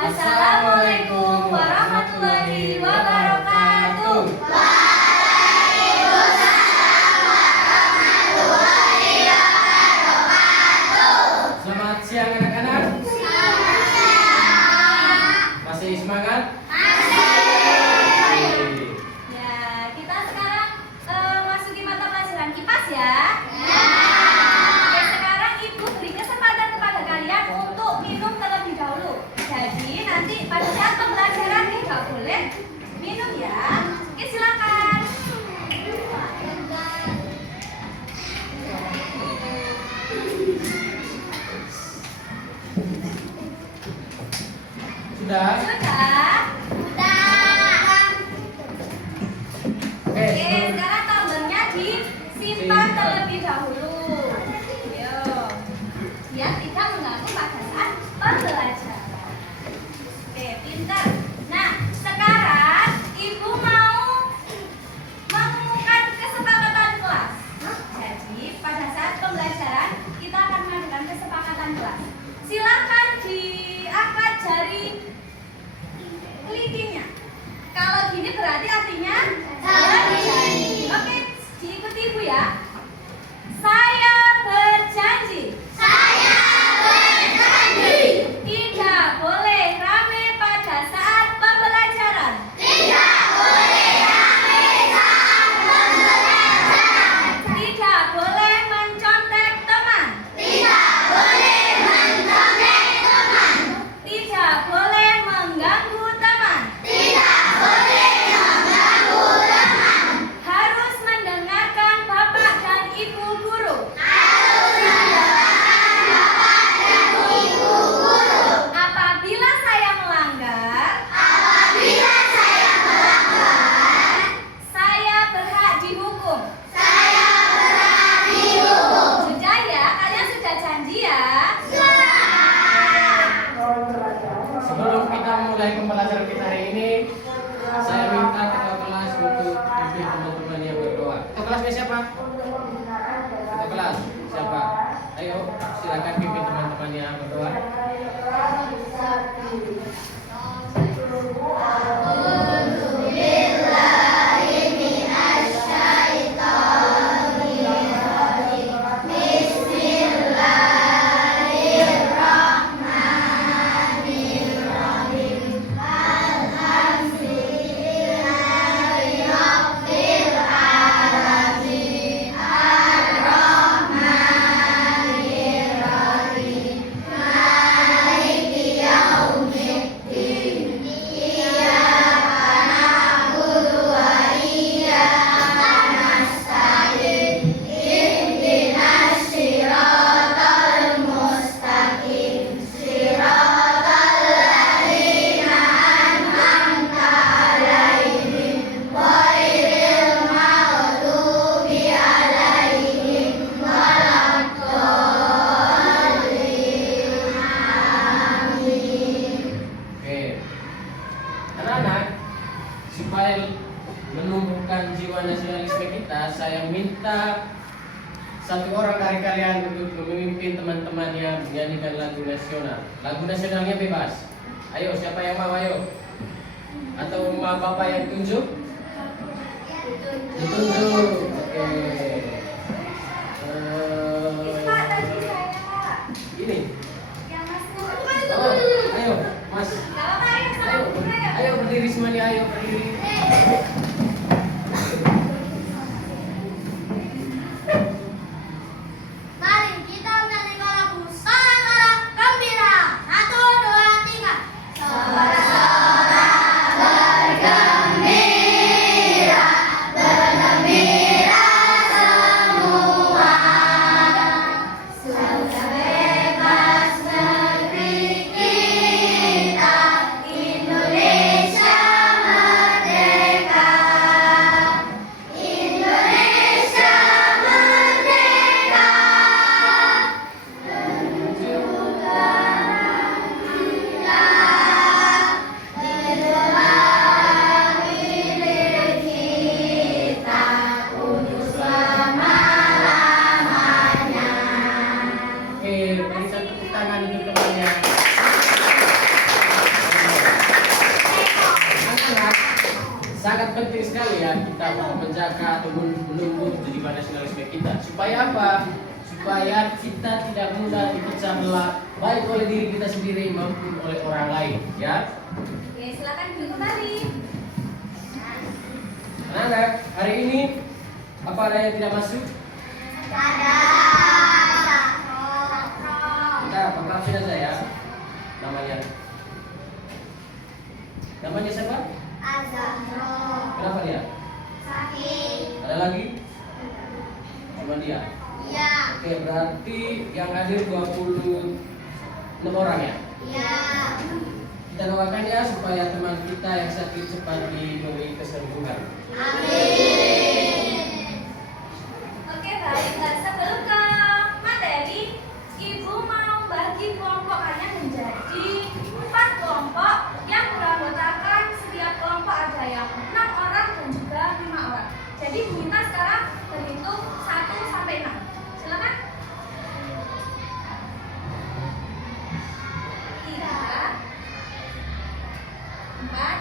Assalamualaikum warahmatullahi wabarakatuh. Selamat siang anak-anak. Masih semangat? Ya, kita sekarang masuki mata pelajaran IPAS ya. Oke, sekarang Ibu beri kesempatan kepada kalian untuk minum terlebih dahulu. Jadi nanti pada saat pembelajaran nggak boleh minum ya. Oke, silakan. Sudah? Sudah? Oke. Oke, sekarang tumblernya disimpan terlebih dahulu. Ayo. Biar tidak mengganggu pada saat pembelajaran. Oke, pintar. Nah, sekarang Ibu mau mengumumkan kesepakatan kelas. Jadi, pada saat pembelajaran kita akan mengadakan kesepakatan kelas. Silakan diangkat jari kelingkingnya. Kalau gini berarti artinya berjanji. Oke, diikuti Ibu ya. Saya berjanji. Tidak boleh rame pada saat pembelajaran. Tidak boleh mencontek teman. Tidak boleh mengganggu teman. Harus mendengarkan Bapak dan Ibu guru. Apabila saya melanggar, saya berhak dihukum. Sudah ya, kalian sudah janji ya? Sebelum kita mulai pembelajaran kita hari ini, saya minta ketua kelas untuk pimpin teman-teman yang berdoa. Ketua kelasnya siapa? Ketua kelas siapa? Ayo, silakan pimpin teman-teman yang berdoa. Oke, anak-anak, supaya menumbuhkan jiwa nasionalisme kita, saya minta satu orang dari kalian untuk memimpin teman-teman yang menyanyikan lagu nasional. Lagu nasionalnya bebas. Ayo, siapa yang mau? Ayo. Atau mau bapak yang tunjuk? Ditunjuk. Oke. Pak, tadi saya Pak. Ini. Yang Mas. Oh, ayo, Mas. Gak apa-apa, ayo sama Ayo, Ibu ya. ayo berdiri semuanya, ayo berdiri. Mari kita menyanyikan lagu Sorak-sorak Gembira. 1, 2, 3. Sorak-sorak bergembira, bergembira semua. Sudah bebas kita untuk menjaga ataupun menumbuh jiwa nasionalisme kita. Supaya apa? Supaya kita tidak mudah dipecah belah baik oleh diri kita sendiri maupun oleh orang lain, ya. Oke, silakan duduk kembali. Anak-anak, hari ini apa ada yang tidak masuk? Ada. Kita pengkapsin aja ya. Namanya siapa? Azahro. Kenapa dia? Sakit. Ada lagi? Cuma dia. Iya. Oke, berarti yang hadir 26 orang ya? Iya. Kita doakan ya supaya teman kita yang sakit cepat diberi kesembuhan. Amin. Oke, baiklah. Sebelum ke materi, Ibu mau bagi kelompok kalian menjadi 4 kelompok yang beranggotakan setiap kelompok ada yang 6 orang dan juga 5 orang. Jadi Bu Minta sekarang berhitung 1 sampai 6. Silakan. 3, 4,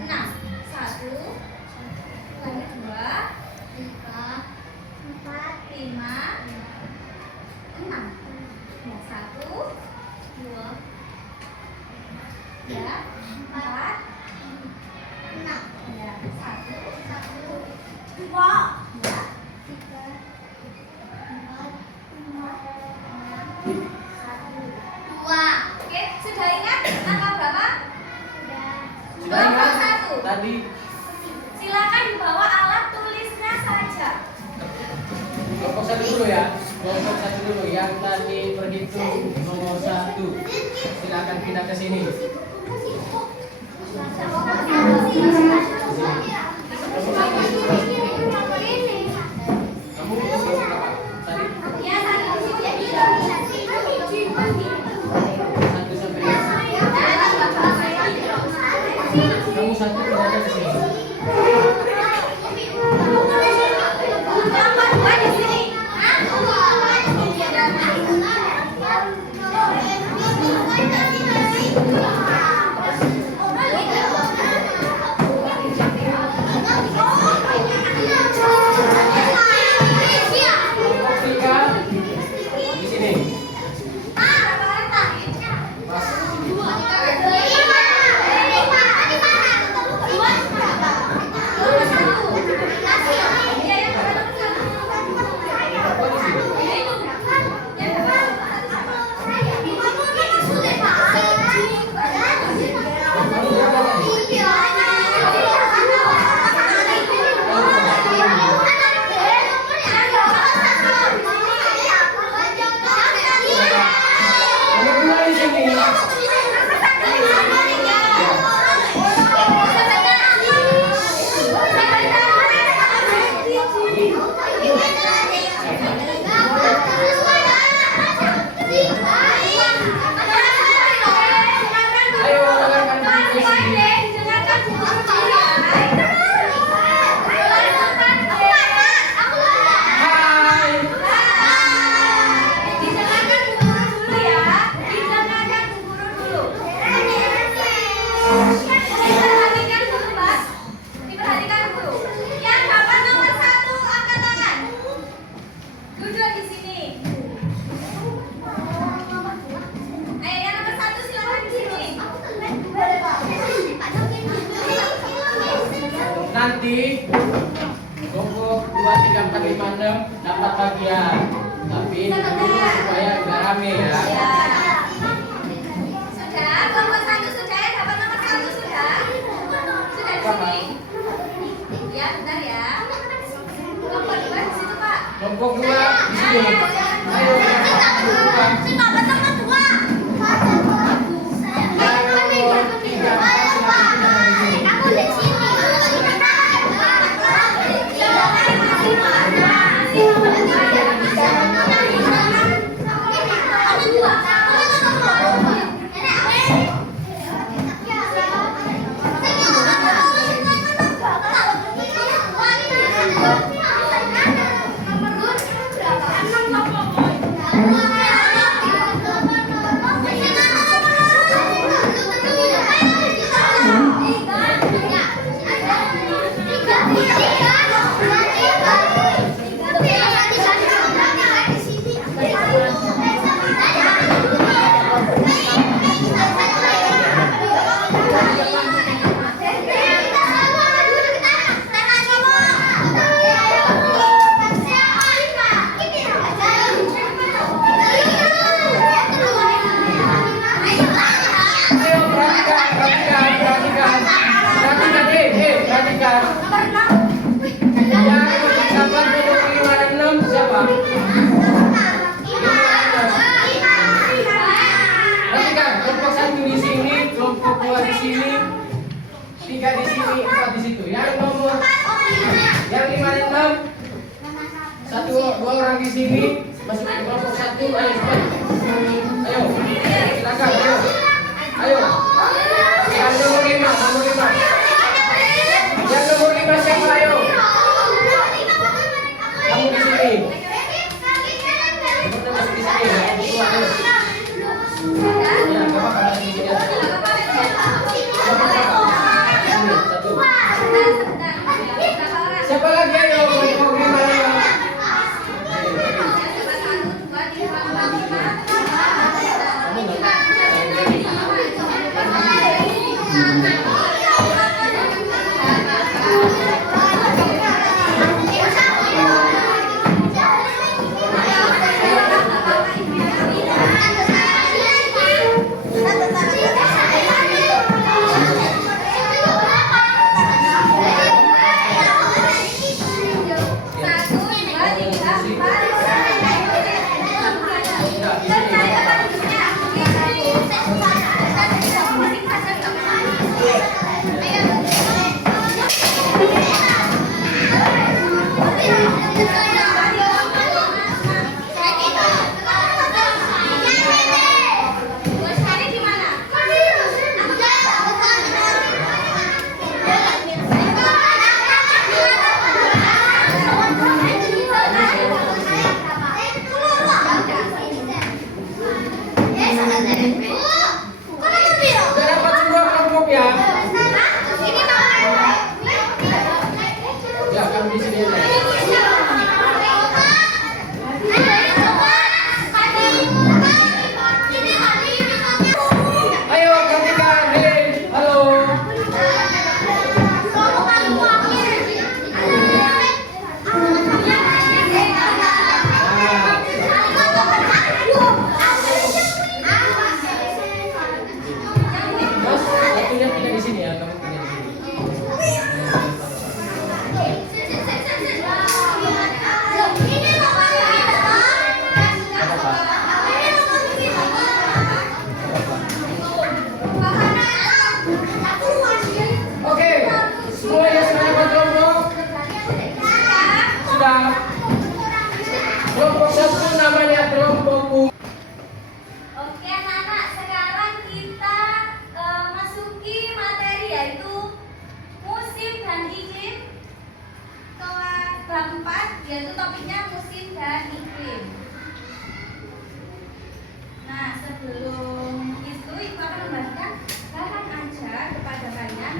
6. 1, 2, 3, 4, 5, 6. Ya, 1, 2, 3, 4, 6. ya, 1, 1, 2, 2. 3, 4, 5, 2. Oke, sudah ingat angka berapa? Sudah ingat? Satu. Tadi Silakan dibawa alat tulisnya saja. kelompok 1 dulu ya. Kelompok 1 dulu yang tadi berhitung nomor 1. Silakan pindah ke sini. Kamu kelompok berapa? Tadi Ya, 1 1 sampai 5. Kamu 1 pindah ke sini. Nomor 2 di sini. Kelompok 3 di sini. Pas di sini. Apa di sini? Kamu berapa tadi? Nomor 2 di sini. Ayo dengarkan di sini. Hai. Diperhatikan dulu. Yang dapat nomor 1 angkat tangan. Duduk di sini. Yang nomor 1 silakan di sini. Nanti kelompok 2, 3, 4, 5, 6 dapat bagian. Tapi dulu supaya nggak rame ya. Ya. Sudah, kelompok 1 sudah, yang dapat nomor 1 sudah. Sudah di sini. Ya, bentar ya. Kelompok 2 di situ, Pak. Kelompok 2 di sini. Ayo Aku Nomor 6. Yang dapat nomor 5 dan 6 siapa? Perhatikan, kelompok 1 di sini, kelompok 2 di sini, 3 di sini, 4 di situ. Yang nomor yang 5 dan 6 2 orang di sini masuk ke kelompok 1. Ayo cepat. Ayo. Silakan, ayo. Ayo. Yang nomor 5, nomor 5. Yang nomor 5 siapa? Ayo. Kamu di sini. Cepat masuk di sini ya. Keluar, ayo. Ya, enggak apa-apa masuk di sini. Enggak apa-apa. Sini, 1. Siapa lagi ayo? Kelompok 5 ayo. Sudah dapat semua kelompok ya? Ya, kamu di sini aja. Ayo, gantikan. Hei, halo. Mas, satunya pindah di sini ya, kamu pindah di sini. Oke, semuanya sudah dapat kelompok? Sudah. Kelompok 1 namanya kelompok Oke anak-anak, sekarang kita masuki materi yaitu musim dan iklim kelas bab 4, yaitu topiknya musim dan iklim. Nah, sebelum itu ibu akan membagikan bahan ajar kepada kalian.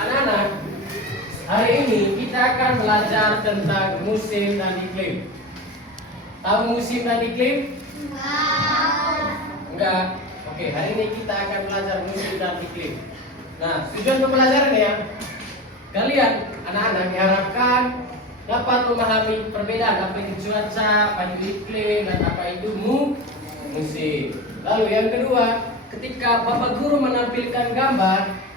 Anak-anak, hari ini kita akan belajar tentang musim dan iklim. Tahu musim dan iklim? Enggak. Oke, hari ini kita akan belajar musim dan iklim. Nah, tujuan pembelajaran ya, kalian anak-anak diharapkan dapat memahami perbedaan apa itu cuaca, apa itu iklim, dan apa itu musim. Lalu yang kedua, ketika Bapak Guru menampilkan gambar,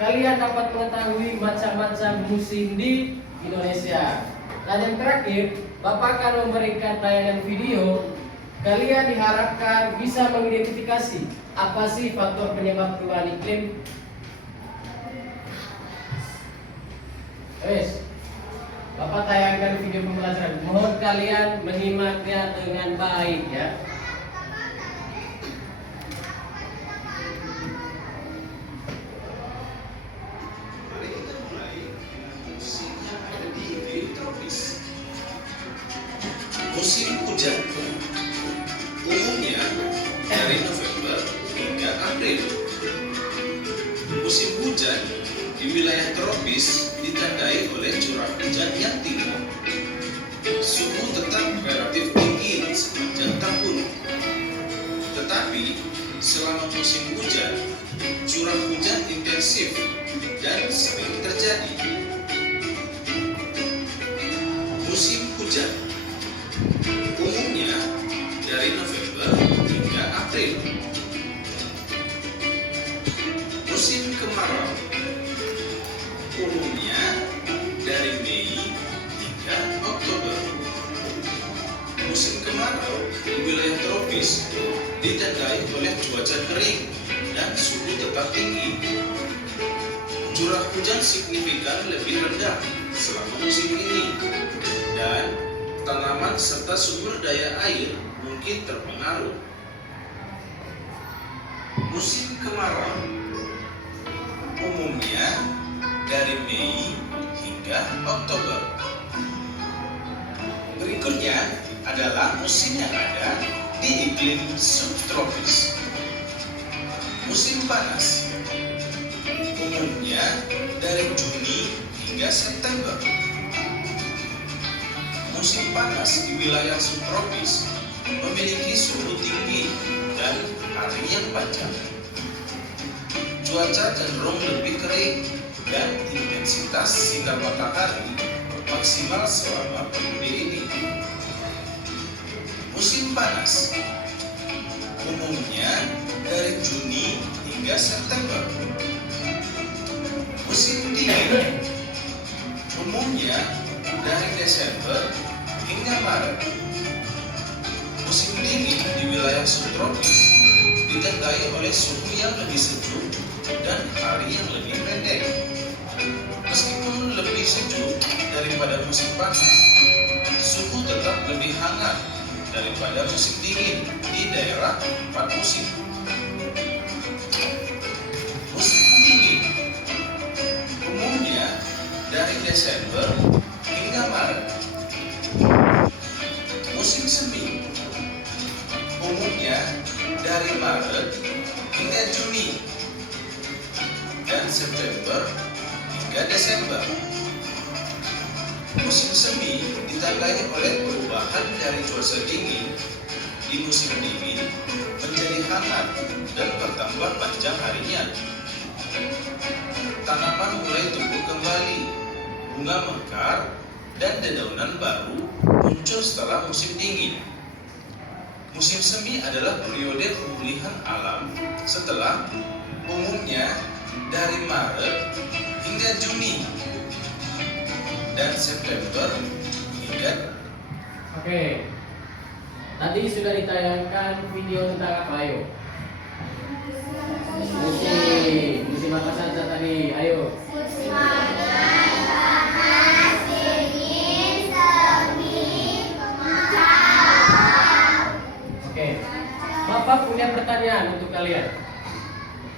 kalian dapat mengetahui macam-macam musim di Indonesia. Dan yang terakhir, Bapak akan memberikan tayangan video. Kalian diharapkan bisa mengidentifikasi apa sih faktor penyebab perubahan iklim. Wes, Bapak tayangkan video pembelajaran. Mohon kalian menyimaknya dengan baik ya. Musim hujan umumnya dari November hingga April. Musim hujan wilayah tropis ditandai oleh curah hujan yang tinggi. Suhu tetap relatif tinggi sepanjang tahun. Tetapi selama musim hujan, curah hujan intensif dan sering terjadi. Musim hujan umumnya dari November hingga April. Musim kemarau umumnya dari Mei hingga Oktober. Musim kemarau di wilayah tropis ditandai oleh cuaca kering dan suhu tetap tinggi. Curah hujan signifikan lebih rendah selama musim ini, dan tanaman serta sumber daya air mungkin terpengaruh. Musim kemarau umumnya dari Mei hingga Oktober. Berikutnya adalah musim yang ada di iklim subtropis. Musim panas umumnya dari Juni hingga September. Musim panas di wilayah subtropis memiliki suhu tinggi dan hari yang panjang. Cuaca cenderung lebih kering dan intensitas sinar matahari maksimal selama periode ini. Musim panas umumnya dari Juni hingga September. Musim dingin umumnya dari Desember hingga Maret. Musim dingin di wilayah subtropis ditandai oleh suhu yang lebih sejuk dan hari yang lebih pendek. Meskipun lebih sejuk daripada musim panas, suhu tetap lebih hangat daripada musim dingin di daerah 4 musim. Musim dingin umumnya dari Desember hingga Maret. Musim semi umumnya dari Maret hingga Juni dan September hingga Desember. Musim semi ditandai oleh perubahan dari cuaca dingin di musim dingin menjadi hangat dan bertambah panjang harinya. Tanaman mulai tumbuh kembali, bunga mekar, dan dedaunan baru muncul setelah musim dingin. Musim semi adalah periode pemulihan alam setelah umumnya dari Maret hingga Juni dan September hingga. Oke, tadi sudah ditayangkan video tentang apa, ayo? Musim apa saja tadi, ayo? Musim panas, dingin, semi, kemarau. Oke, Bapak punya pertanyaan untuk kalian.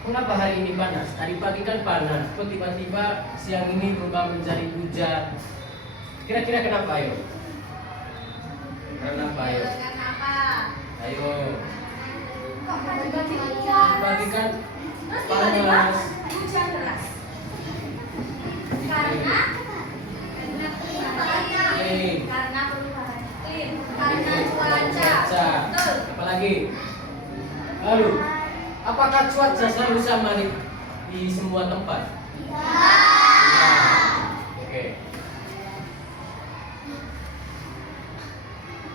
Kenapa hari ini panas? Tadi pagi kan panas, kok tiba-tiba siang ini berubah menjadi hujan? Kira-kira kenapa, ayo? Kenapa, ayo? Kenapa? Ayo, Kok pagi-pagi hujan? pagi kan Terus tiba-tiba panas. hujan deras. Karena Karena perubahan iklim, karena cuaca. Betul. Apalagi? Lalu, apakah cuaca selalu sama di semua tempat? Oke.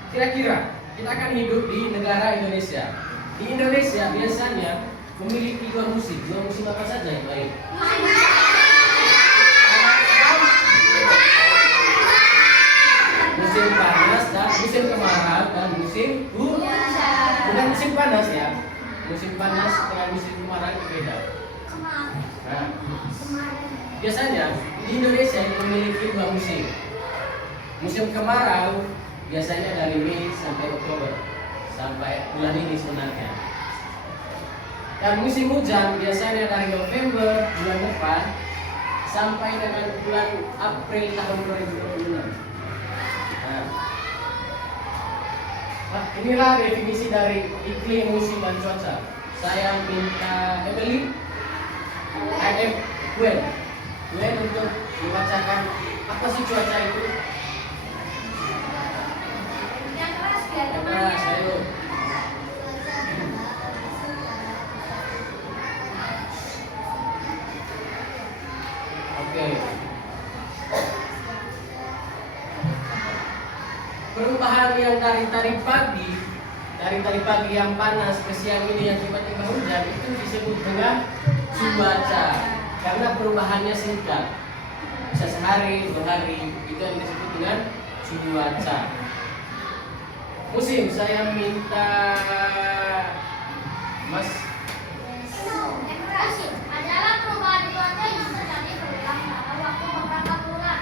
Kira-kira kita akan hidup di negara Indonesia. Di Indonesia biasanya memiliki dua musim apa saja yang baik? Musim panas dan musim kemarau dan musim bukan musim panas ya. Musim panas dengan musim kemarau itu beda. Nah, biasanya di Indonesia memiliki dua musim. Musim kemarau biasanya dari Mei sampai Oktober, sampai bulan ini sebenarnya. Dan musim hujan biasanya dari November bulan depan sampai dengan bulan April tahun 2026. Nah, inilah definisi dari iklim, musim, dan cuaca. Saya minta Emily, Gwen, Glenn untuk membacakan apa sih cuaca itu? Yang keras biar Keras, temannya. ayo. Oke. Perubahan yang dari tadi pagi yang panas ke siang ini yang tiba-tiba hujan itu disebut dengan cuaca. Karena perubahannya singkat. Bisa sehari, 2 hari, itu yang disebut dengan cuaca. Musim, saya minta Mas. Yang keras. Adalah perubahan cuaca yang terjadi berulang dalam waktu beberapa bulan.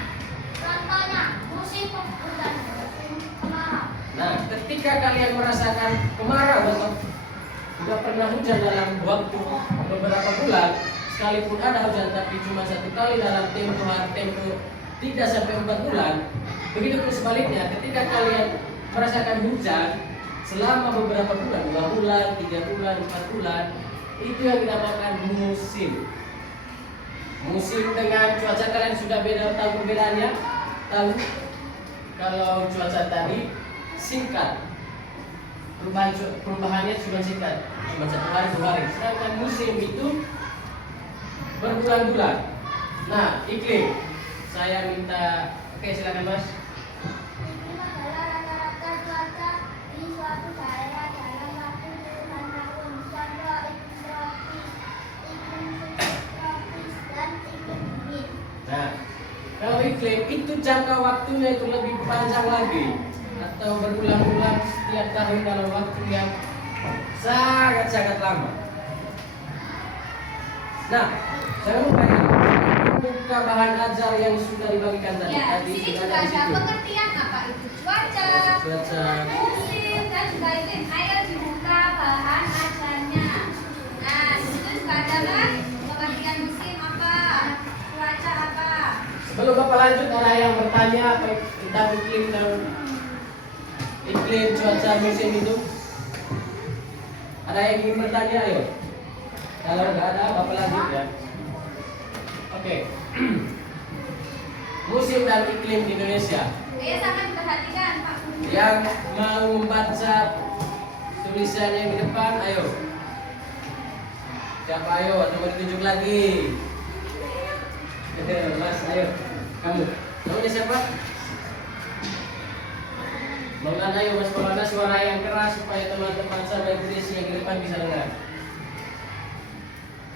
Contohnya, musim penghujan, musim kemarau. Nah, ketika kalian merasakan kemarau atau sudah pernah hujan dalam waktu beberapa bulan, sekalipun ada hujan tapi cuma 1 kali dalam tempo 3 sampai 4 bulan, begitu pun sebaliknya, ketika kalian merasakan hujan selama beberapa bulan, 2 bulan, 3 bulan, 4 bulan, itu yang dinamakan musim. Musim dengan cuaca kalian sudah beda, tahu perbedaannya? Tahu? Kalau cuaca tadi singkat, perubahannya cuma singkat, cuma 1 hari, 2 hari. Sedangkan musim itu berbulan-bulan. Nah, iklim, saya minta, oke silakan Mas. Iklim adalah rata-rata cuaca di suatu daerah dalam waktu puluhan tahun. Contoh iklim tropis, iklim subtropis, dan iklim dingin. Nah, kalau iklim itu jangka waktunya itu lebih panjang lagi atau berulang-ulang setiap tahun dalam waktu yang sangat-sangat lama. Nah, saya mau tanya, buka bahan ajar yang sudah dibagikan tadi. Ya, Tadi di sini sudah juga ada di ada situ. pengertian apa itu cuaca, Cuaca. musim, dan juga iklim. Ayo dibuka bahan ajarnya. Nah, di situ juga ada kan pengertian musim apa, cuaca apa. Sebelum Bapak lanjut, ada yang bertanya apa tentang iklim dan iklim cuaca musim itu? Ada yang ingin bertanya, ayo. Kalau nggak ada, Bapak lanjut ya. Oke. Musim dan iklim di Indonesia. Ya, sangat diperhatikan Pak. Yang mau membaca tulisan yang di depan, ayo. Siapa ayo? Atau mau ditunjuk lagi? Mas, ayo. Kamu. Namanya siapa? Maulana, ayo Mas Maulana, suara yang keras supaya teman-teman sama Inggris yang di depan bisa dengar.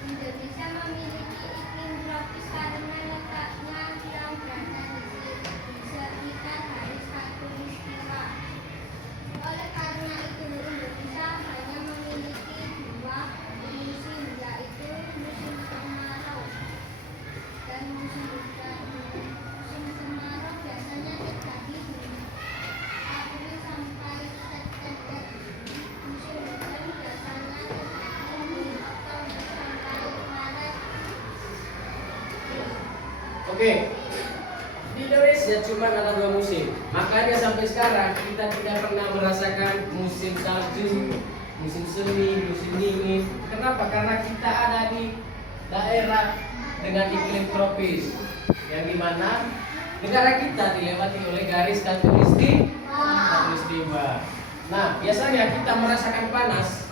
Indonesia memiliki iklim tropis karena letaknya yang berada di sekitar garis khatulistiwa. Oleh karena itu, Indonesia hanya memiliki 2 musim, yaitu musim kemarau dan musim hujan. Musim kemarau biasanya terjadi di April sampai September. Musim hujan biasanya terjadi di Oktober sampai Maret. Oke. Di Indonesia cuma ada 2 musim. Makanya sampai sekarang kita tidak pernah merasakan musim salju, musim semi, musim dingin. Kenapa? Karena kita ada di daerah dengan iklim tropis, yang dimana negara kita dilewati oleh garis khatulistiwa. Nah, biasanya kita merasakan panas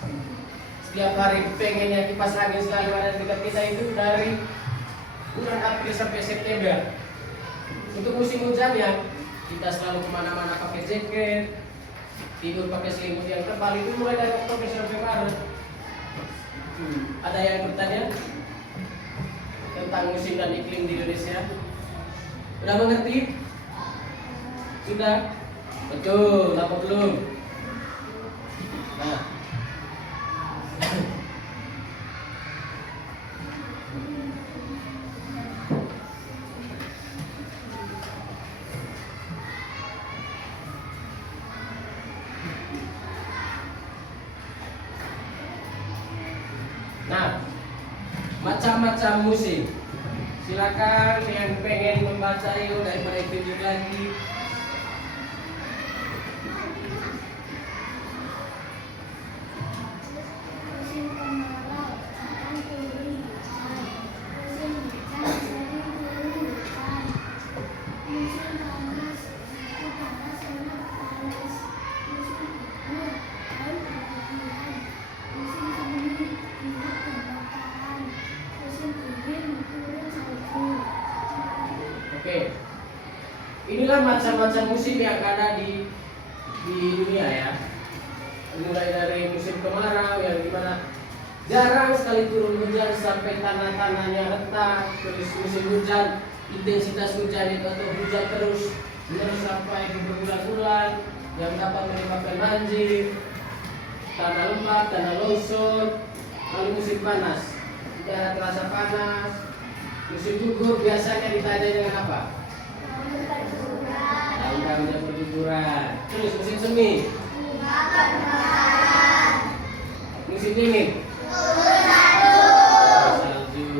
setiap hari, pengennya kipas angin selalu ada di dekat kita itu dari bulan April sampai September. Untuk musim hujan ya kita selalu kemana-mana pakai jaket, tidur pakai selimut yang tebal, itu mulai dari Oktober sampai Maret. Ada yang bertanya tentang musim dan iklim di Indonesia? Sudah mengerti? Sudah? Betul, apa belum? Nah, nah, macam-macam musim. Silakan yang pengen membaca yuk daripada tunjuk lagi. Musim kemarau akan turun hujan. Musim hujan sering turun dengan macam-macam musim yang ada di dunia ya. Mulai dari musim kemarau yang dimana jarang sekali turun hujan sampai tanah-tanahnya retak. Terus musim hujan, intensitas hujan itu atau hujan terus sampai berbulan-bulan yang dapat menyebabkan banjir, tanah lembab, tanah longsor. Lalu musim panas, udara terasa panas. Musim gugur biasanya ditanya dengan apa? Daun-daunnya berguguran. Terus musim semi, musim dingin, salju.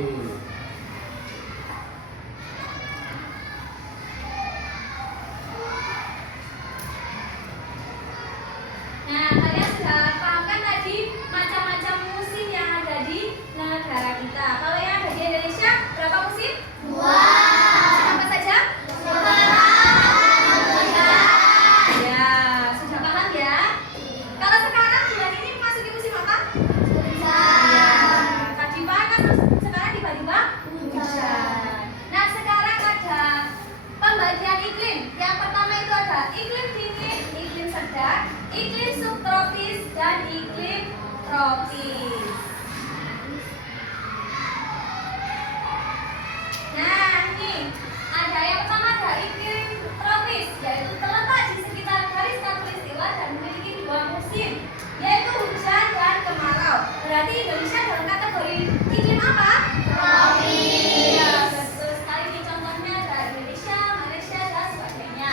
Nah, kalian sudah paham kan tadi macam-macam musim yang ada di negara kita. Kalau yang ada di Indonesia berapa musim? Apa saja? Ya, sudah paham ya. Kalau sekarang bulan ini memasuki musim apa? Tadi panas, sekarang tiba-tiba hujan. Nah, sekarang ada pembagian iklim. Yang pertama itu ada iklim dingin, iklim sedang, iklim subtropis, dan iklim tropis. Nah, ini ada yang pertama ada iklim tropis, yaitu terletak di sekitar garis khatulistiwa dan memiliki dua musim, yaitu hujan dan kemarau. Berarti Indonesia dalam kategori iklim apa? Tropis. Ya, betul sekali. Ini contohnya ada Indonesia, Malaysia, dan sebagainya.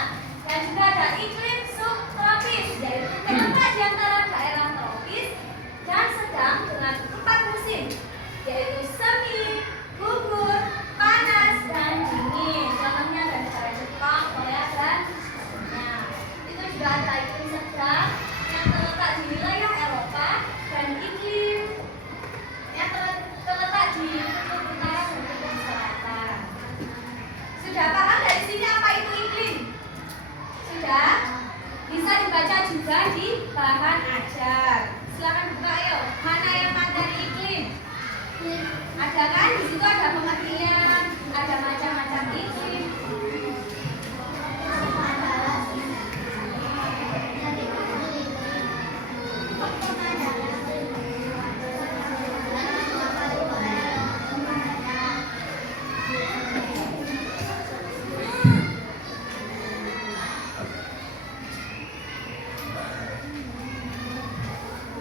Dan juga ada iklim subtropis, yaitu terletak di antara daerah tropis dan sedang dengan 4 musim, yaitu semi, gugur, panas, dan dingin. Contohnya ada negara Jepang, Korea, dan sebagainya. Itu juga ada iklim sedang yang terletak di wilayah Eropa dan iklim yang terletak di kutub utara dan kutub selatan. Sudah paham dari sini apa itu iklim? Sudah? Bisa dibaca juga di bahan ajar. Silakan buka ayo. Mana yang materi iklim? Ada kan? Di situ ada pengertian, ada macam-macam iklim.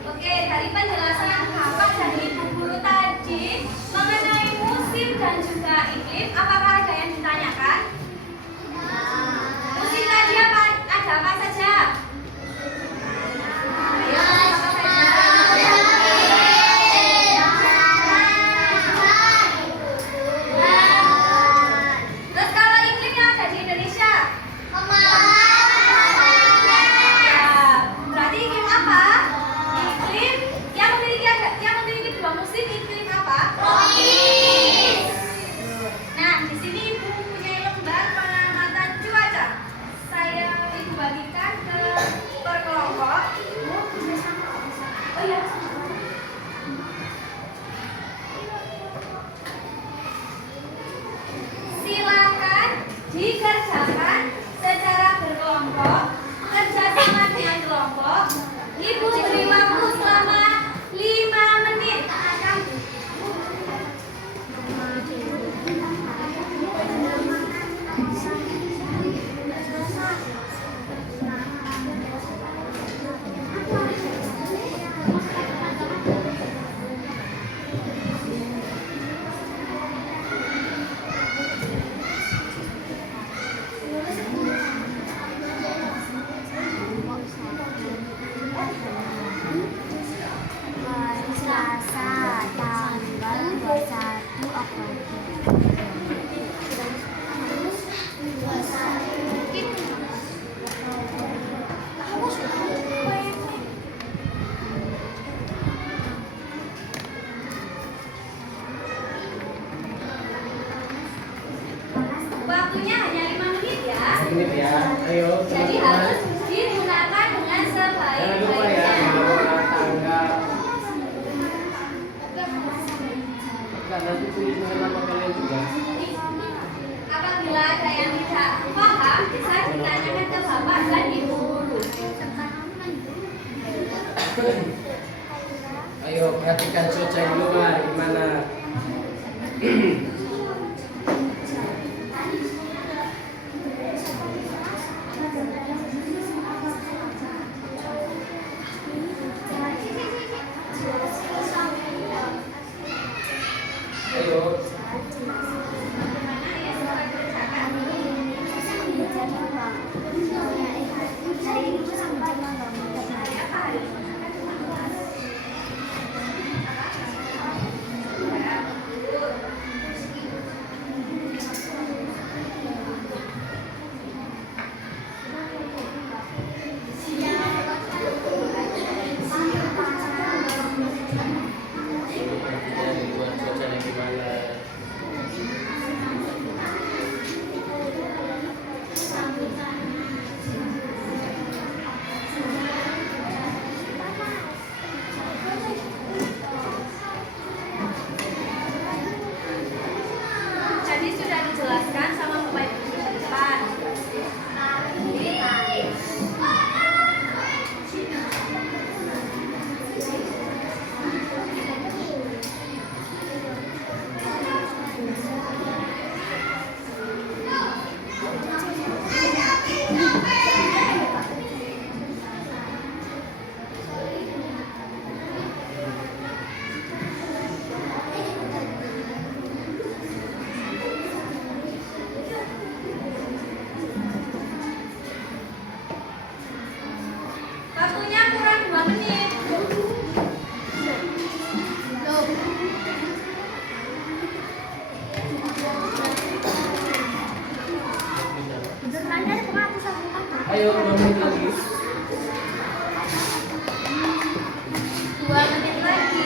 Oke, dari penjelasan Bapak dan Ibu guru tadi mengenai musim dan juga iklim, apakah ada yang ditanyakan? Musim tadi apa? Ada apa saja? Ayo, apa saja? Terus kalau iklim yang ada di Indonesia? Berarti iklim apa? Iklim yang memiliki dua musim, iklim apa? Tropis. Nah, di sini Ibu punya lembar pengamatan cuaca. Saya Ibu bagikan ke per kelompok. Oh iya. Silakan dikerjakan secara berkelompok, kerjasama dengan kelompok. Ibu beri waktu selama 5 menit. Selasa tanggal 21 Oktober. Waktunya hanya 5 menit ya. Menit ya. Ayo. Jadi harus digunakan dengan Jangan lupa ya sebaik-baiknya. nama tanggal. Enggak, nanti tulis dengan nama kalian juga. Apabila Apabila ada yang tidak paham, bisa ditanyakan ke Bapak dan Ibu guru. Ayo perhatikan cuaca di luar gimana. Ayo. Perhatikan di luar cuacanya gimana. Tadi sudah dijelaskan sama Bapak Ibu guru di depan. Waktunya kurang 2 menit. Ayo 2 menit lagi. 2 menit lagi.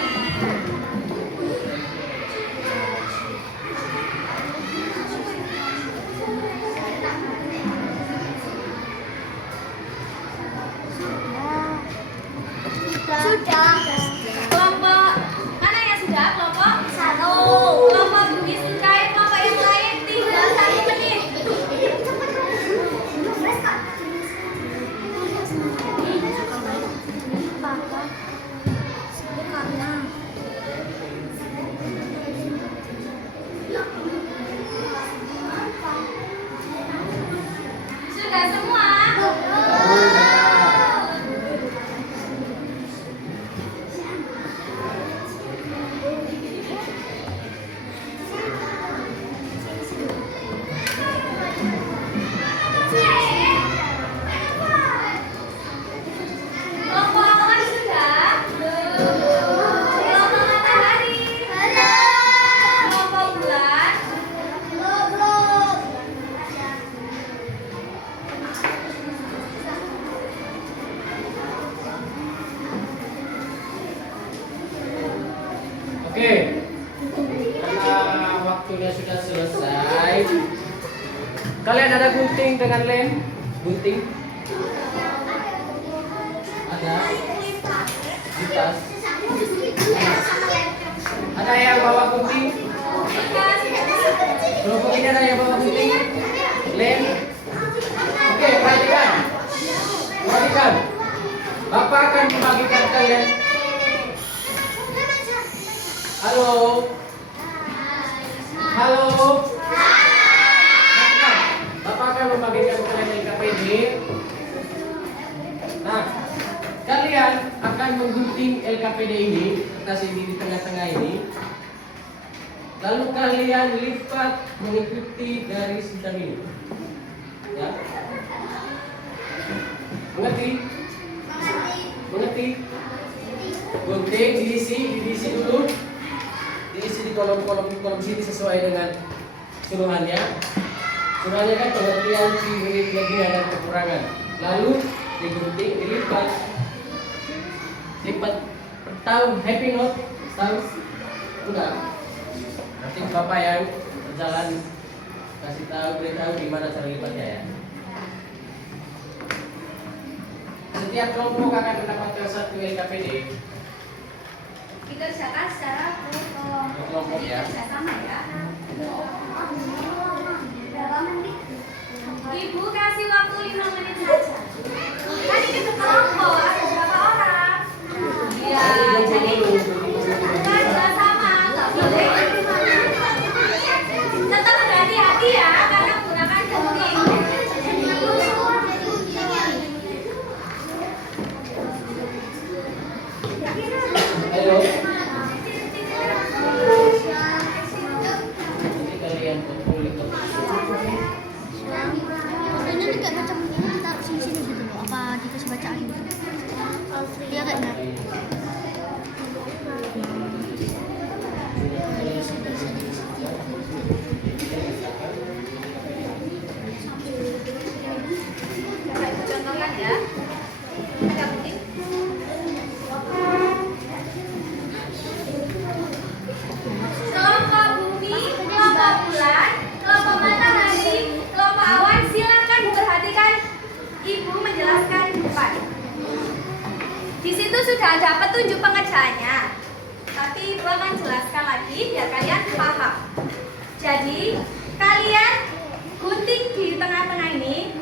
Sudah. Kelompok mana yang sudah? Kelompok 1. Kelompok Bugis Sukai, kelompok yang lain tinggal 1 menit. Sudah semua? Kelompok awan sudah? Kelompok matahari? Kelompok bulan? Oke. Karena waktunya sudah selesai. Kalian ada gunting dengan lem? Gunting? Ada? Di tas? Ada yang bawa gunting? Kelompok ini ada yang bawa gunting? Lem? Oke, perhatikan. Perhatikan. Bapak akan membagikan kalian. Halo. Halo. Nah, Bapak akan membagikan kalian LKPD. Nah, kalian akan menggunting LKPD ini, kertas ini di tengah-tengah ini. Lalu kalian lipat mengikuti garis hitam ini. Ya. Mengerti? Mengerti? Gunting diisi dulu. Diisi di kolom sini sesuai dengan suruhannya. Suruhannya kan pengertian ciri kelebihan dan kekurangan. Lalu digunting, dilipat. Lipat tahu happy note? Tahu? Enggak. Nanti Bapak yang berjalan kasih tahu, beritahu gimana cara lipatnya ya. Setiap kelompok akan mendapatkan 1 LKPD. Dikerjakan secara kelompok. Kelompok ya. Jadi kerjasama ya. Berapa menit? Ibu kasih waktu 5 menit saja. Kan ini berkelompok, ada berapa orang? Iya, jadi kan nggak sama, nggak boleh. Tetap berhati-hati ya, karena gunakan gunting. Ayo. Jadi kalian kumpulin tuh. Fotonya ini kayak macam ini ditaruh sini-sini gitu loh. Apa dikasih bacaan gitu? Iya kayaknya. Contohkan ya. Ada gunting. Kelompok bumi, kelompok bulan, kelompok matahari, kelompok awan, silakan perhatikan Ibu menjelaskan di depan. Di situ sudah ada petunjuk pengerjaannya, tapi Ibu akan jelaskan lagi biar kalian paham. Jadi kalian gunting di tengah-tengah ini,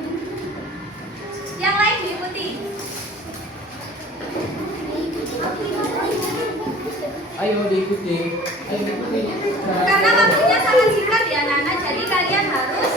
yang lain diikuti. Ayo diikuti. Ayo diikuti. Karena waktunya sangat singkat ya Nana, jadi kalian harus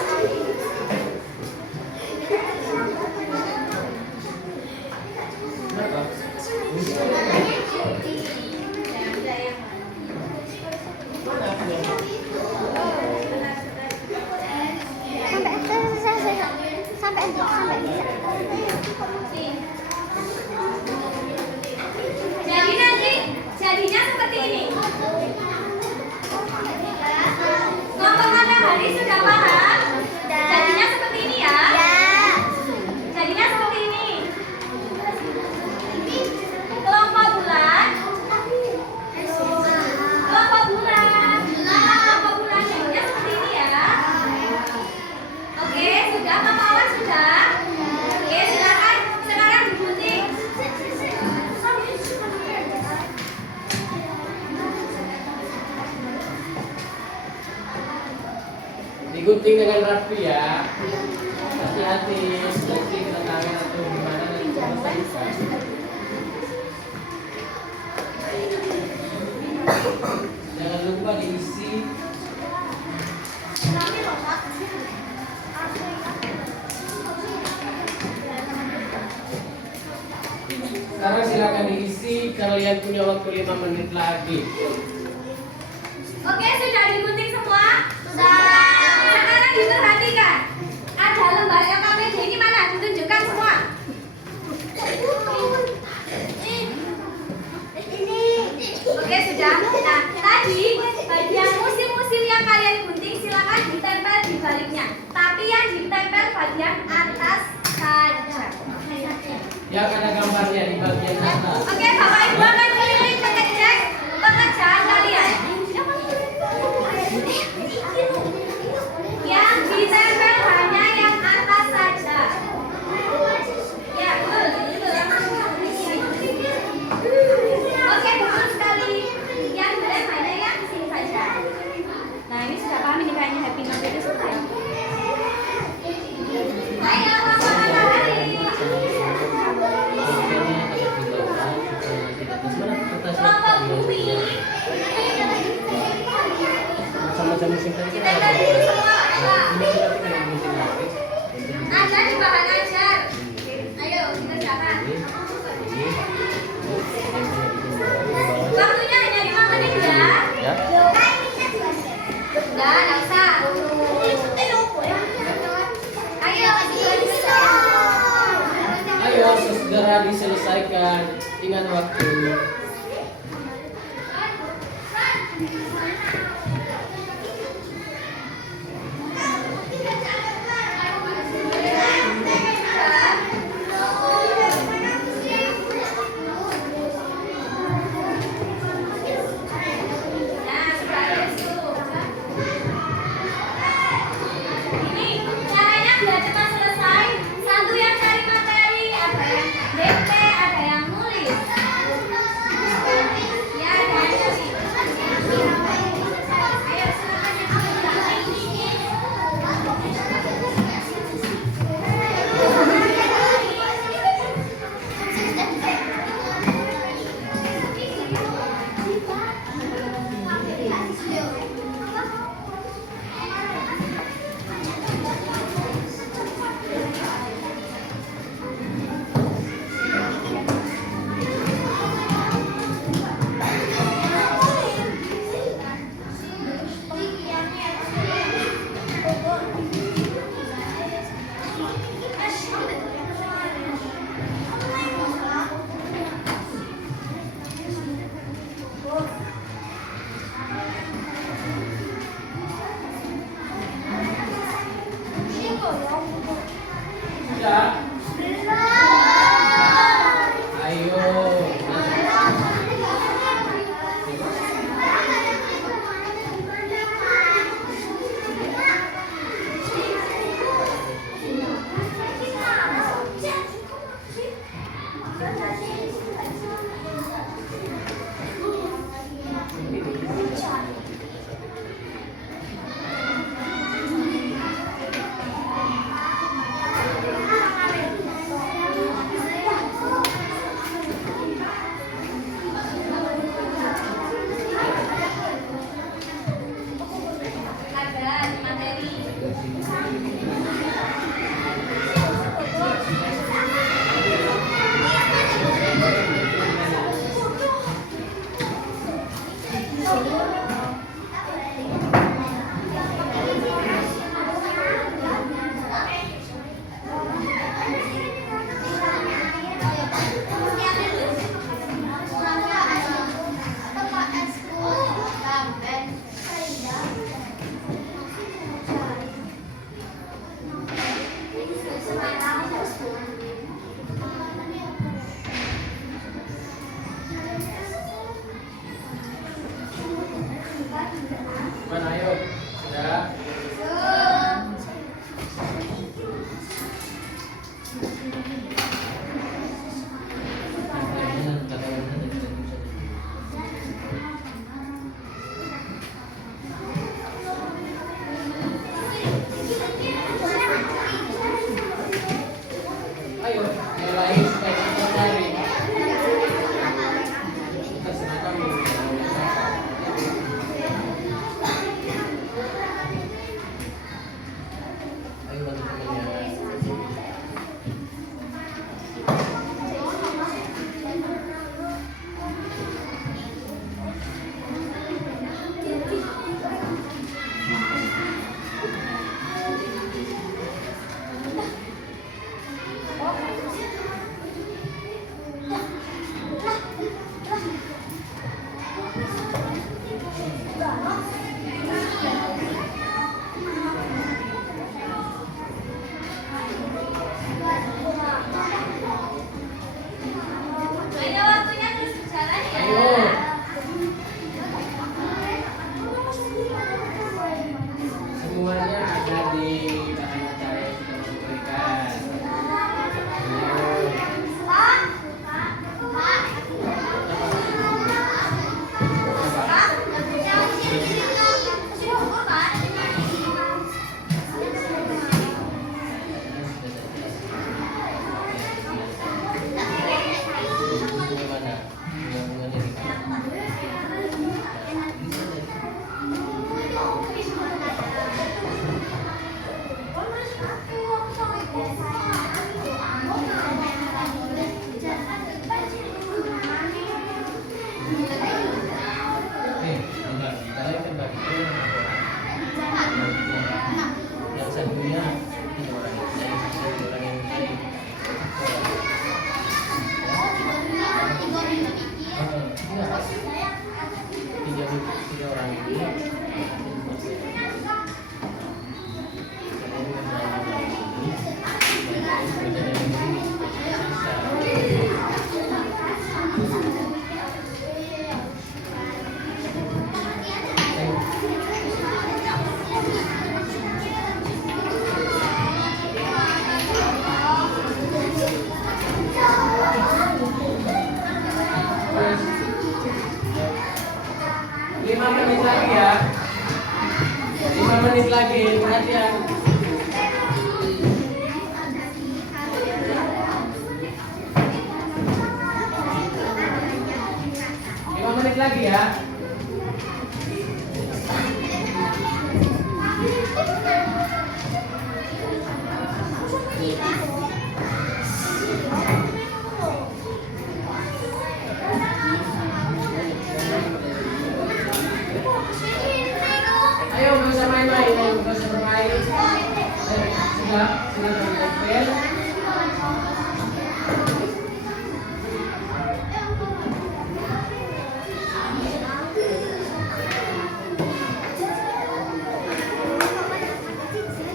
jadi nanti jadinya seperti ini. Kelompok matahari sudah paham? Jadinya seperti ini ya. Jadinya seperti ini. Kelompok bulan. Kelompok bulan. Kelompok bulan jadinya seperti ini ya. Oke, sudah Mama Awan sudah. Oke, silakan sekarang digunting. Digunting dengan rapi ya. Hati-hati, nanti kena tangan atau gimana nanti selesai. Jangan lupa diisi. Sekarang silakan diisi. Kalian punya waktu 5 menit lagi. Oke, sudah digunting semua? Sudah. Sekarang diperhatikan. Ada lembar LKPD ini mana? Ditunjukkan semua. Oke, sudah. Nah, tadi bagian musim-musim yang kalian gunting silakan ditempel di baliknya. Tapi yang ditempel bagian atas saja. Yang ada gambarnya di bagian atas. Oke, Bapak Ibu akan keliling mengecek pekerjaan kalian. Yang ditempel hanya yang atas saja. Ya, betul. Oke, betul sekali. Yang boleh hanya yang sini saja. Nah, ini sudah paham ini kayaknya happy note itu seperti apa? Ayo, Bapak Matahari. Kelompok bumi. Macam-macam musim tadi kan Ditempel ada. dulu semua. Ini berarti kan yang gunting lagi. Ada di bahan ajar. Ayo, kerjakan. Waktunya hanya 5 menit ya. Ya. Nggak usah. Ayo, Ayo segera diselesaikan. Ingat waktu. Nah, sekarang itu. Ini caranya biar cepat selesai. Satu yang cari materi, ada yang DP, ada yang nulis. Ya, ada yang cari. Enggak, kita lagi terbagi. Yang satunya tiga orang yang baik, satu orang yang baik. Enggak, tiga orang ini. Lima menit lagi ya. 5 menit lagi, perhatian. 5 menit lagi ya. Ayo, nggak usah main-main, nggak usah bermain. Sudah bermain.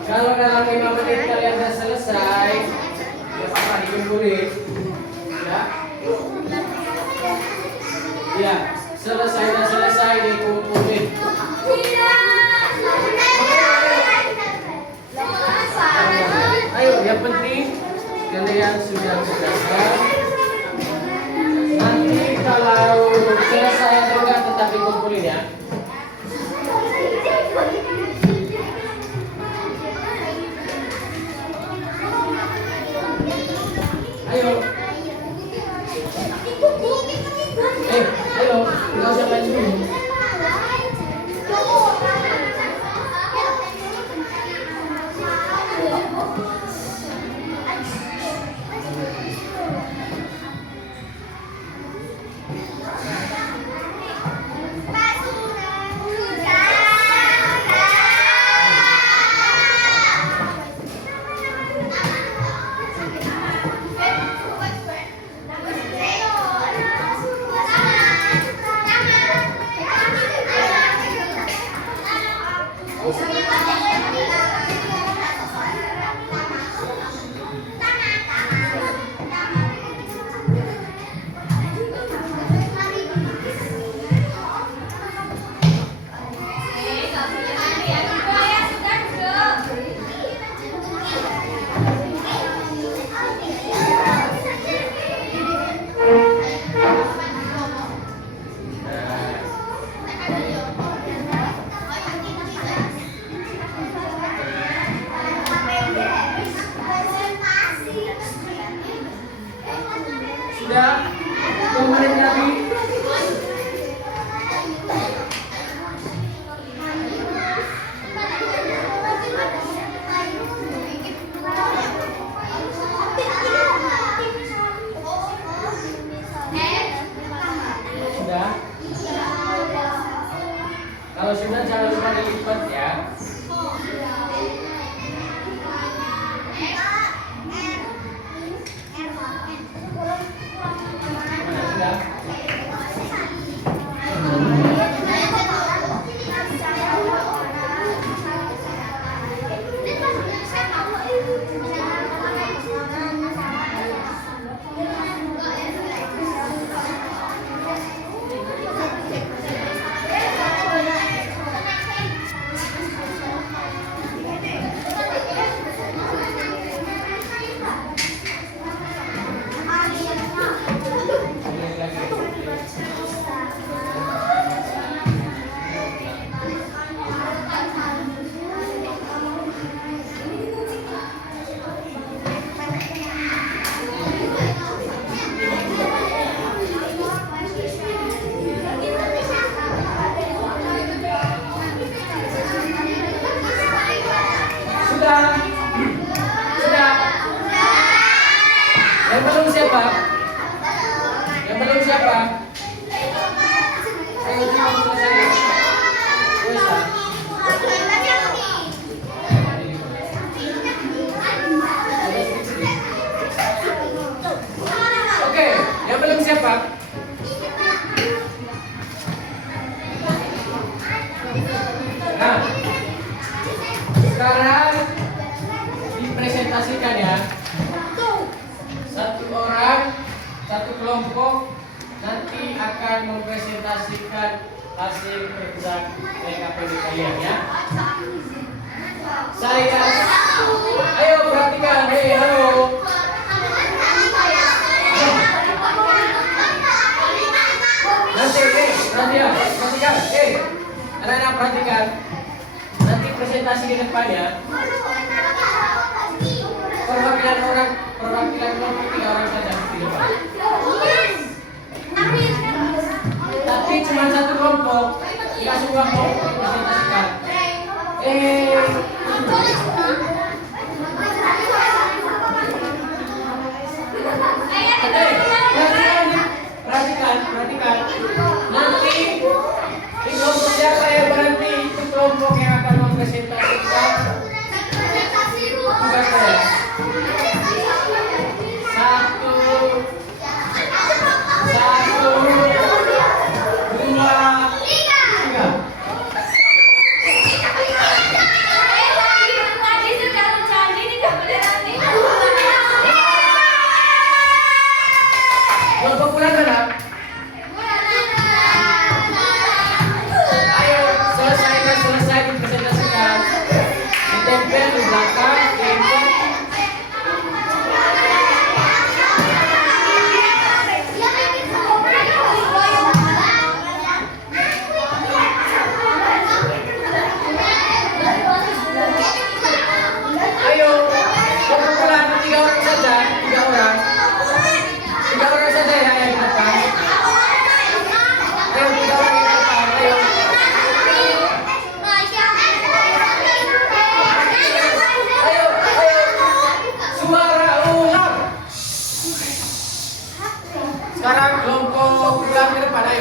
Kalau dalam 5 menit kalian sudah selesai, ya apa dikumpulin, ya? Ya, selesai dikumpulin. Ayo, yang penting kalian sudah belajar. Nanti kalau selesai atau enggak tetap dikumpulin ya. Ayo. Ayo, nggak usah main dulu. Sudah 2 menit lagi. Sudah. Kalau sudah jangan lupa dilipat ya. Nah, sekarang dipresentasikan ya. Satu orang, satu kelompok nanti akan mempresentasikan hasil kerja PKPD kalian ya. Saya, ayo perhatikan, halo. Nanti, perhatikan, anak-anak perhatikan. Nanti presentasi di depannya. Perwakilan kelompok 3 orang saja di depan. Tapi cuma satu kelompok, tidak semua kelompok dipresentasikan. Perhatikan. Nanti di kelompok siapa yang berhenti itu kelompok yang akan mempresentasikan tugas saya.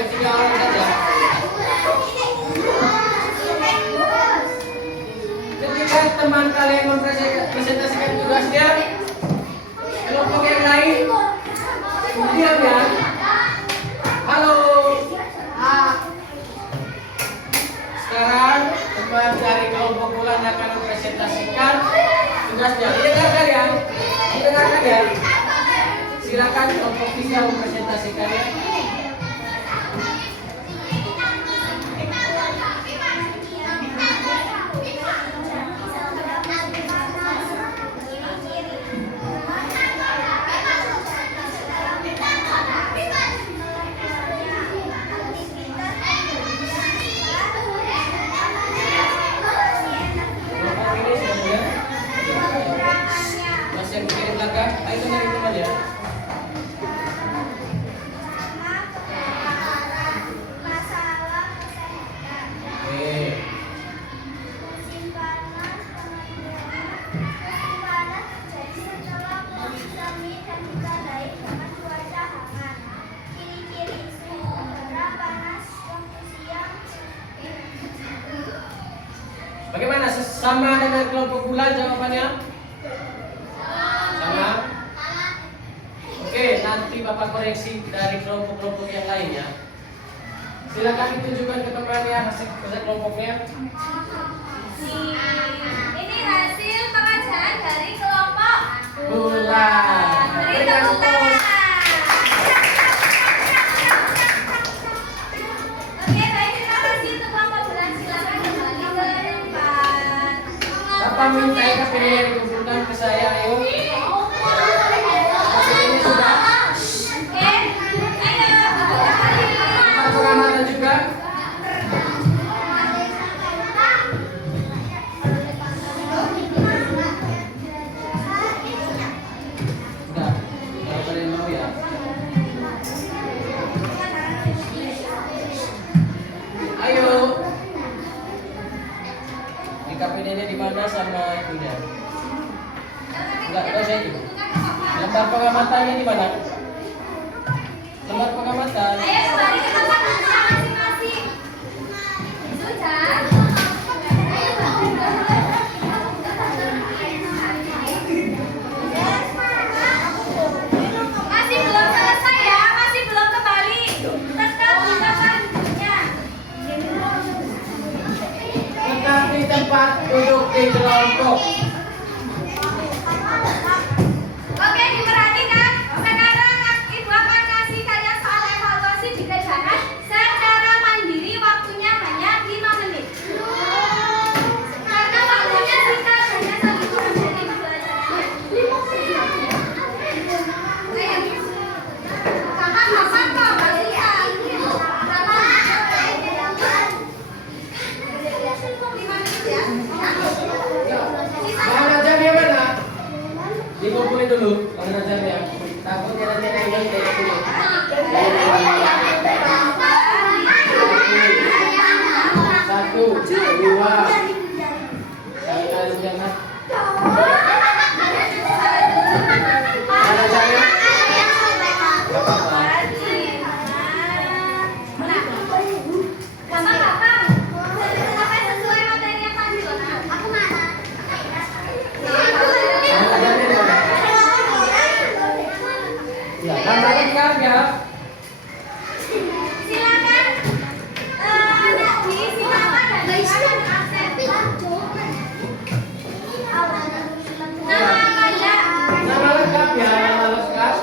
3 orang saja. Ketika teman kalian mempresentasikan tugasnya, kelompok yang lain diam ya. Halo. Sekarang teman dari kelompok bulan akan mempresentasikan tugasnya. Didengarkan ya. Didengarkan ya. Silakan kelompok bisa mempresentasikannya. Yang kirim belakang, ayo dengerin teman ya. Bagaimana? Sama dengan kelompok bulan jawabannya? Sama? Oke, nanti Bapak koreksi dari kelompok-kelompok yang lain ya. Silakan ditunjukkan ke temannya hasil kerja kelompoknya. Ini hasil pengajaran dari kelompok bulan. Beri tepuk tangan. Oke, baik, terima kasih untuk kelompok bulan. Silakan kembali ke depan. Bapak minta KPD yang dikumpulkan ke saya, ayo. Ini sudah. Oke, ayo. Pengamatan juga. Sudah. Kalau kalian mau ya. Ayo. Di KPD-nya di mana sama itunya? Enggak tahu saya itu. Lembar pengamatannya di mana? Lembar pengamatan. Ayo kembali ke tempat duduknya masing-masing. Sudah. Masih belum selesai ya, masih belum kembali. Tetap di tempat duduknya. cepat duduk di kelompok. Oke, diperhatikan. Sekarang Ibu akan kasih kalian soal evaluasi dikerjakan secara mandiri. Waktunya hanya 5 menit. Karena waktunya singkat, hanya 1 jam. Jadi pembelajarannya 5 menit. Kapan kok kasih ya? Mana jamnya mana? Dikumpulin dulu, mana jamnya? Takutnya nanti naik dulu. Satu, dua. Kalian jangan. Mana jamnya? Gak apa-apa. Mana jamnya di mana? Ya, gambarnya diambil. Silakan. Nanti silakan dan nama kalian. Nama lengkap ya, nama lengkap.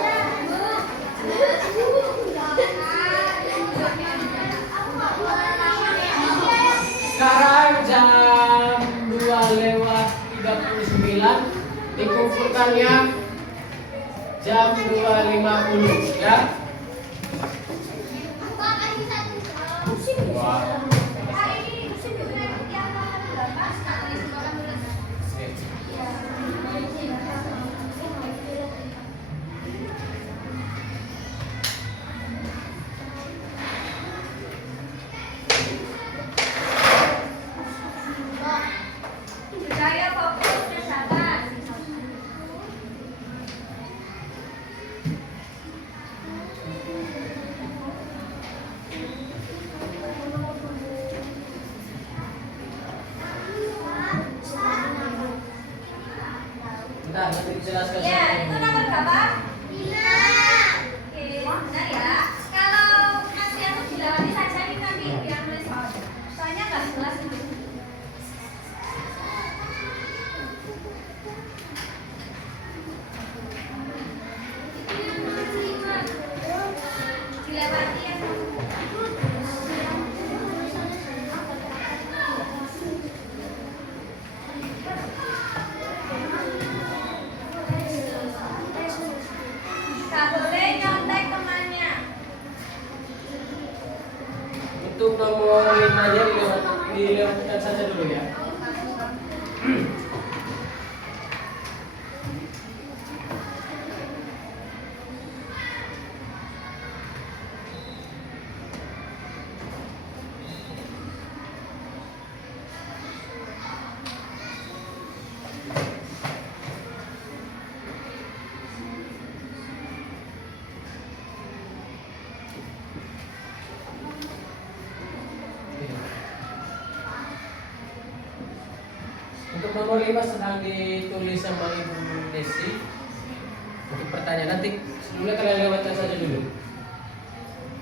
Sekarang jam 2:39, dikumpulkannya jam 2:50 ya. Wah. Saya fokus kerjakan. Bentar, nanti dijelaskan. Ya, itu nomor berapa? Oke, benar ya. Kalau masih aku dilewati saja nih nanti biar nulis soal. Soalnya nggak jelas itu. Dilewati ya. Nggak boleh nyontek temannya. Untuk nomor 5-nya dilewatkan saja dulu ya. Untuk nomor 5 sedang ditulis sama Ibu Desi. Untuk pertanyaan nanti sebelumnya kalian lewatkan saja dulu.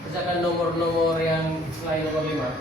Kerjakan nomor-nomor yang selain nomor 5.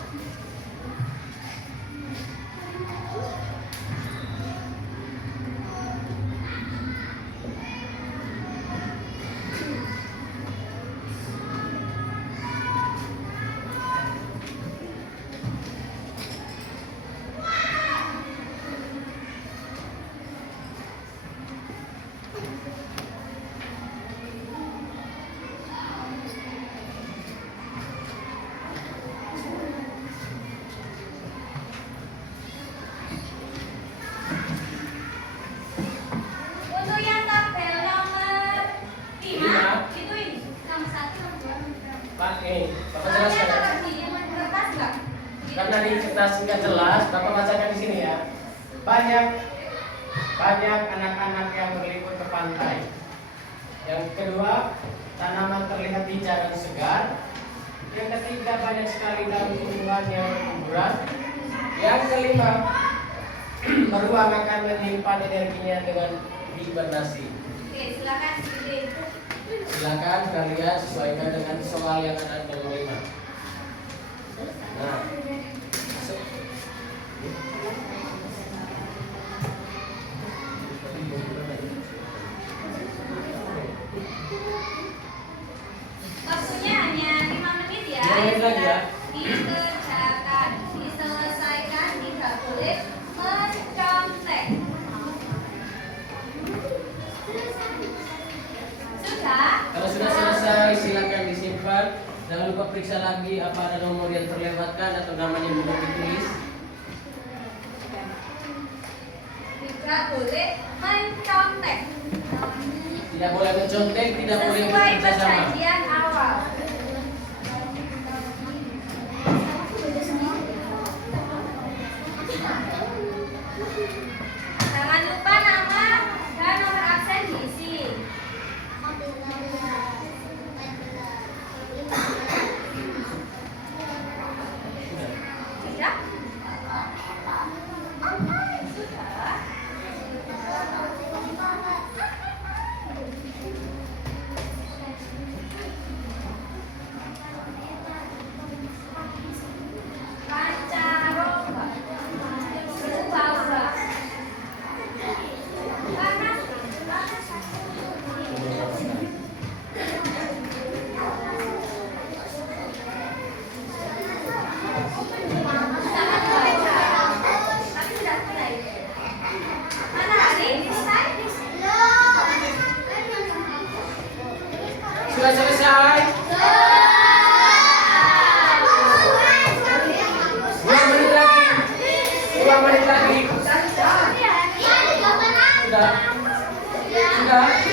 Untuk yang tabel nomor 5 itu ini. Nomor 1, nomor 2, nomor 3. Pak, Bapak Soalnya jelaskan. taruh di kertas nggak? Karena di kertas nggak jelas, Bapak bacakan di sini ya. Banyak anak-anak yang berlibur ke pantai. Yang kedua, tanaman terlihat hijau dan segar. Yang ketiga, banyak sekali daun-tumbuhan yang berguguran. Yang kelima, beruang akan menyimpan energinya dengan hibernasi. Oke, silakan pilih. Silakan kalian sesuaikan dengan soal yang ada di nomor 5. Nah, nggak boleh mencontek. Tidak boleh mencontek, tidak boleh Sesuai bekerja sama. perjanjian awal. Jangan lupa nama dan nomor absen diisi. Sudah? Sudah. Pancaroba. Berubah-ubah. Panas. Sangat baca. Tapi sudah mulai. Mana hari? Sudah selesai. 2 menit lagi. 2 menit lagi. Sudah. Sudah.